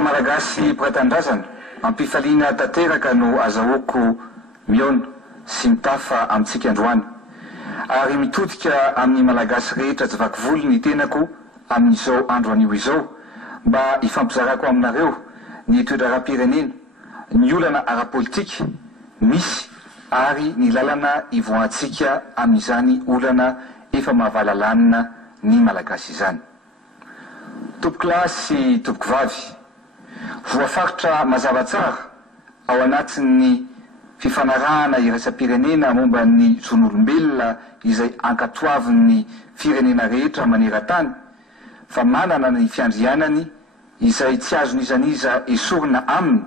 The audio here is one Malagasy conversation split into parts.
Vahoaka Malagasy Mpiray-Tanindrazana, ampifaliana tanteraka no azahoako miona sy mitafa amintsika androany. Ary mitodika amin'ny Malagasy rehetra tsy vaky volo ny tenako amin'izao andro anio izao, mba hifampizarako aminareo ny toetra ara-pirenena, ny olana ara-politika misy ary ny lalana ivoahantsika amin'izany olana efa mahavalanana ny Malagasy izany. Tompoko lahy sy tompoko vavy, voafaritra mazava tsara ao anatin'ny fifanarahana iraisam-pirenena momba ny zon'olombelona izay ankatoavin'ny firenena rehetra maneran-tany, fa manana ny fiandrianany izay tsy azon'izaniza esorina aminy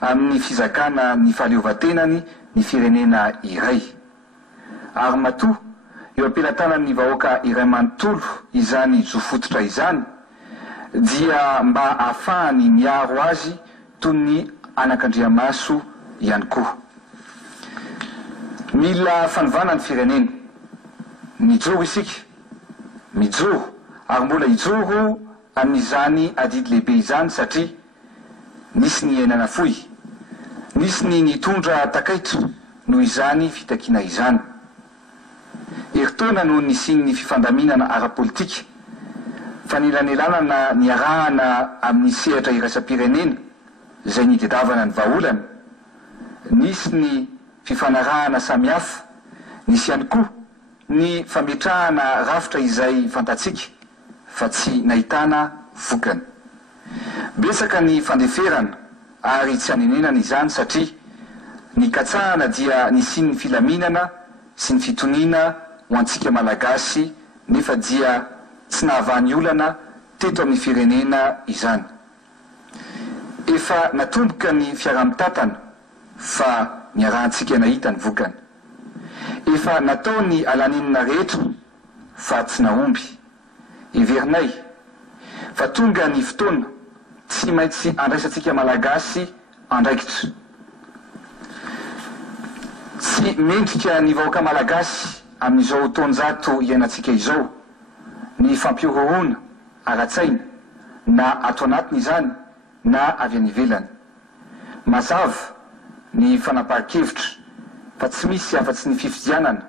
amin'ny fizakana ny fahaleovantenany ny firenena iray. Ary matoa eo ampelantanan'ny vahoaka iray manontolo izany zofototra izany, dia mba ahafahany miaro azy toy ny anak'Andriamaso ihany koa. Mila fanovana ny firenena, mijoro isika, mijoro, ary mbola hijoro amin'izany adidy lehibe izany satria nisy ny ainana fohy, nisy ny nitondra takaitra noho izany fitakiana izany. Eritaona no nisin'ny fifandaminana ara-politika, fa nilanelanana niarahana amin'ny sehatra iraisam-pirenena izay nitadiavana ny vahaolana, nisy ny fifanarahana samihafa, nisy ihany koa ny fametrahana rafitra izay fantatsika fa tsy nahitana vokany. Besaka ny fandeferana ary tsy hanenenana izany satria ny katsahana dia nisin'ny filaminana sy ny fitoniana ho antsika Malagasy, nefa dia tsy nahavany olana teto amin'ny firenena izany. Efa natomboka ny fiaraha-mitatana fa niarahantsika nahita ny vokany. Efa natao ny alaninina rehetra fa tsy nahomby. Iverinay, fa tonga ny fotoana tsy maintsy andraisantsika Malagasy andraikitra. Tsy mendrika ny vahoaka Malagasy amin'izao taonjato iainantsika izao ny fampiorohona ara-tsaina, na ato anatiny izany na avy any ivelany. Mazava ny fanapahan-kevitra fa tsy misy afa-tsy ny fifidianana,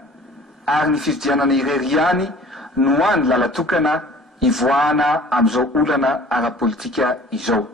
ary ny fifidianana irery ihany no hany lalatokana ivoahana amin'izao olana ara-politika izao.